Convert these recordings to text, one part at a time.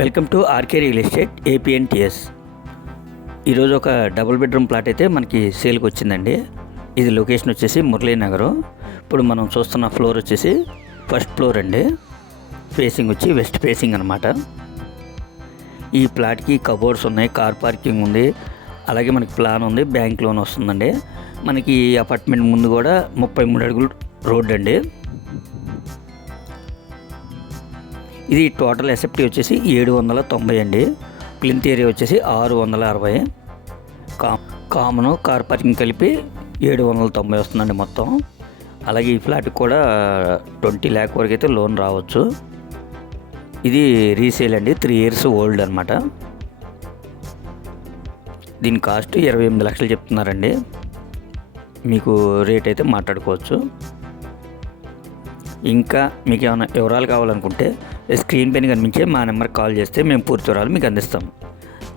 Welcome to R K real estate APNTS. ఈరోజు ఒక double bedroom plot అయితే మనకి సేల్కి వచ్చిందండి. ఇది లొకేషన్ వచ్చేసి మురళీనగర్ ఇప్పుడు మనం చూస్తున్న ఫ్లోర్ వచ్చేసి ఫస్ట్ ఫ్లోర్ అండి. ఫేసింగ్ వచ్చి వెస్ట్ ఫేసింగ్ అనమాట ఈ ప్లాట్కి కబోర్డ్స్ ఉన్నాయి కార్ పార్కింగ్ ఉంది అలాగే మనకి ప్లాన్ ఉంది బ్యాంక్ లోన్ వస్తుందండి. మనకి ఈ అపార్ట్మెంట్ ముందు కూడా ముప్పై మూడు అడుగులు రోడ్ అండి. ఇది టోటల్ ఎసెప్టీ వచ్చేసి ఏడు వందల తొంభై అండి. ప్లింత్ ఏరియా వచ్చేసి ఆరు వందల అరవై. కా కామన్ కార్ పార్కింగ్ కలిపి ఏడు వందల తొంభై వస్తుందండి మొత్తం. అలాగే ఈ ఫ్లాట్కి కూడా ట్వంటీ ల్యాక్ వరకు అయితే లోన్ రావచ్చు. ఇది రీసేల్ అండి త్రీ ఇయర్స్ ఓల్డ్ అనమాట దీని కాస్ట్ ఇరవై ఎనిమిది లక్షలు చెప్తున్నారండి. మీకు రేట్ అయితే మాట్లాడుకోవచ్చు. ఇంకా మీకు ఏమైనా వివరాలు కావాలనుకుంటే స్క్రీన్ పైన కనిపించే మా నెంబర్కి కాల్ చేస్తే మేము పూర్తి వివరాలు మీకు అందిస్తాం.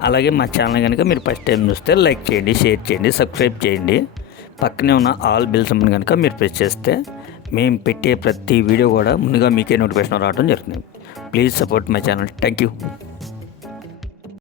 అలాగే మా ఛానల్ కనుక మీరు ఫస్ట్ టైం చూస్తే లైక్ చేయండి షేర్ చేయండి సబ్స్క్రైబ్ చేయండి. పక్కనే ఉన్న ఆల్ బిల్స్ సంబంధం కనుక మీరు ప్రెస్ చేస్తే మేము పెట్టే ప్రతి వీడియో కూడా ముందుగా మీకే నోటిఫికేషన్ రావడం జరుగుతుంది. Please support my channel. Thank you